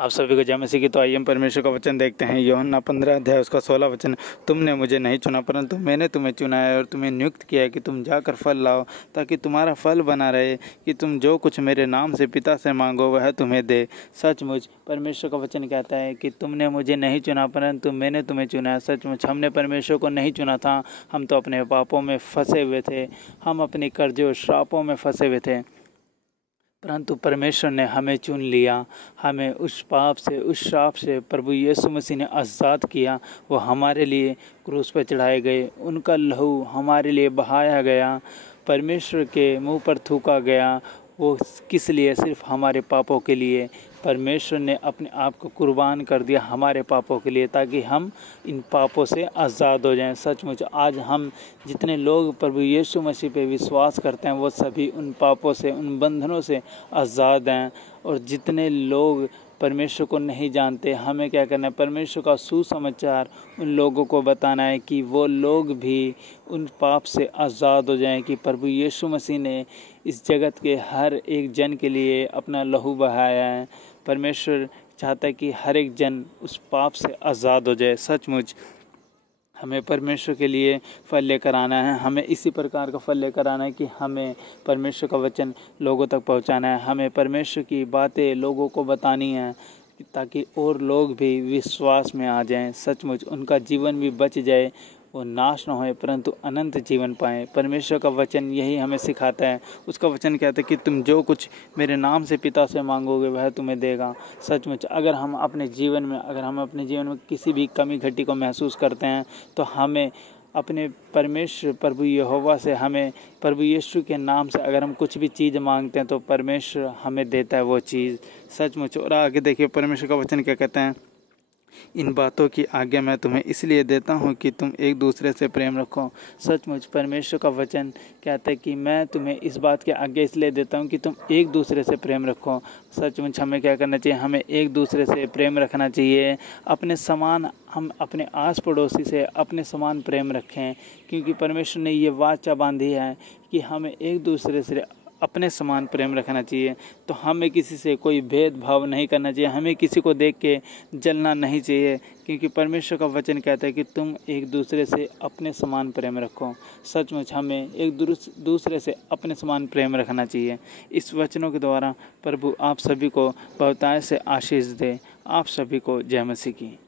आप सभी को जय मसीह की। तो आइए हम परमेश्वर का वचन देखते हैं। यूहन्ना 15 अध्याय उसका 16 वचन। तुमने मुझे नहीं चुना परंतु मैंने तुम्हें चुना है और तुम्हें नियुक्त किया है कि तुम जाकर फल लाओ, ताकि तुम्हारा फल बना रहे, कि तुम जो कुछ मेरे नाम से पिता से मांगो वह तुम्हें दे। सचमुच परमेश्वर का वचन कहता है कि तुमने मुझे नहीं चुना परंतु मैंने तुम्हें चुना है। सचमुच हमने परमेश्वर को नहीं चुना था। हम तो अपने पापों में फंसे हुए थे, हम अपने कर्जों और श्रापों में फंसे हुए थे, परंतु परमेश्वर ने हमें चुन लिया। हमें उस पाप से, उस श्राप से प्रभु यीशु मसीह ने आज़ाद किया। वो हमारे लिए क्रूस पर चढ़ाए गए, उनका लहू हमारे लिए बहाया गया, परमेश्वर के मुंह पर थूका गया। वो किस लिए? सिर्फ हमारे पापों के लिए। परमेश्वर ने अपने आप को कुर्बान कर दिया हमारे पापों के लिए, ताकि हम इन पापों से आज़ाद हो जाएं। सचमुच आज हम जितने लोग प्रभु यीशु मसीह पे विश्वास करते हैं वो सभी उन पापों से, उन बंधनों से आज़ाद हैं। और जितने लोग परमेश्वर को नहीं जानते, हमें क्या करना है? परमेश्वर का सुसमाचार उन लोगों को बताना है कि वो लोग भी उन पाप से आज़ाद हो जाएं, कि प्रभु यीशु मसीह ने इस जगत के हर एक जन के लिए अपना लहू बहाया है। परमेश्वर चाहता है कि हर एक जन उस पाप से आज़ाद हो जाए। सचमुच हमें परमेश्वर के लिए फल लेकर आना है। हमें इसी प्रकार का फल लेकर आना है कि हमें परमेश्वर का वचन लोगों तक पहुंचाना है। हमें परमेश्वर की बातें लोगों को बतानी है, ताकि और लोग भी विश्वास में आ जाएं। सचमुच उनका जीवन भी बच जाए, वो नाश न होए परंतु अनंत जीवन पाएँ। परमेश्वर का वचन यही हमें सिखाता है। उसका वचन कहता है कि तुम जो कुछ मेरे नाम से पिता से मांगोगे वह तुम्हें देगा। सचमुच अगर हम अपने जीवन में किसी भी कमी घटी को महसूस करते हैं, तो हमें अपने परमेश्वर प्रभु यहोवा से, हमें प्रभु यीशु के नाम से अगर हम कुछ भी चीज़ मांगते हैं तो परमेश्वर हमें देता है वो चीज़। सचमुच। और आगे देखिए परमेश्वर का वचन क्या कहते हैं। इन बातों की आज्ञा मैं तुम्हें इसलिए देता हूँ कि तुम एक दूसरे से प्रेम रखो। सचमुच परमेश्वर का वचन कहता है कि मैं तुम्हें इस बात की आज्ञा इसलिए देता हूँ कि तुम एक दूसरे से प्रेम रखो। सचमुच हमें क्या करना चाहिए? हमें एक दूसरे से प्रेम रखना चाहिए। अपने समान, हम अपने आस पड़ोसी से अपने समान प्रेम रखें, क्योंकि परमेश्वर ने ये वाचा बांधी है कि हमें एक दूसरे से अपने समान प्रेम रखना चाहिए। तो हमें किसी से कोई भेदभाव नहीं करना चाहिए, हमें किसी को देख के जलना नहीं चाहिए, क्योंकि परमेश्वर का वचन कहता है कि तुम एक दूसरे से अपने समान प्रेम रखो। सचमुच हमें एक दूसरे से अपने समान प्रेम रखना चाहिए। इस वचनों के द्वारा प्रभु आप सभी को बहुतायत से आशीष दे। आप सभी को जय मसीह की।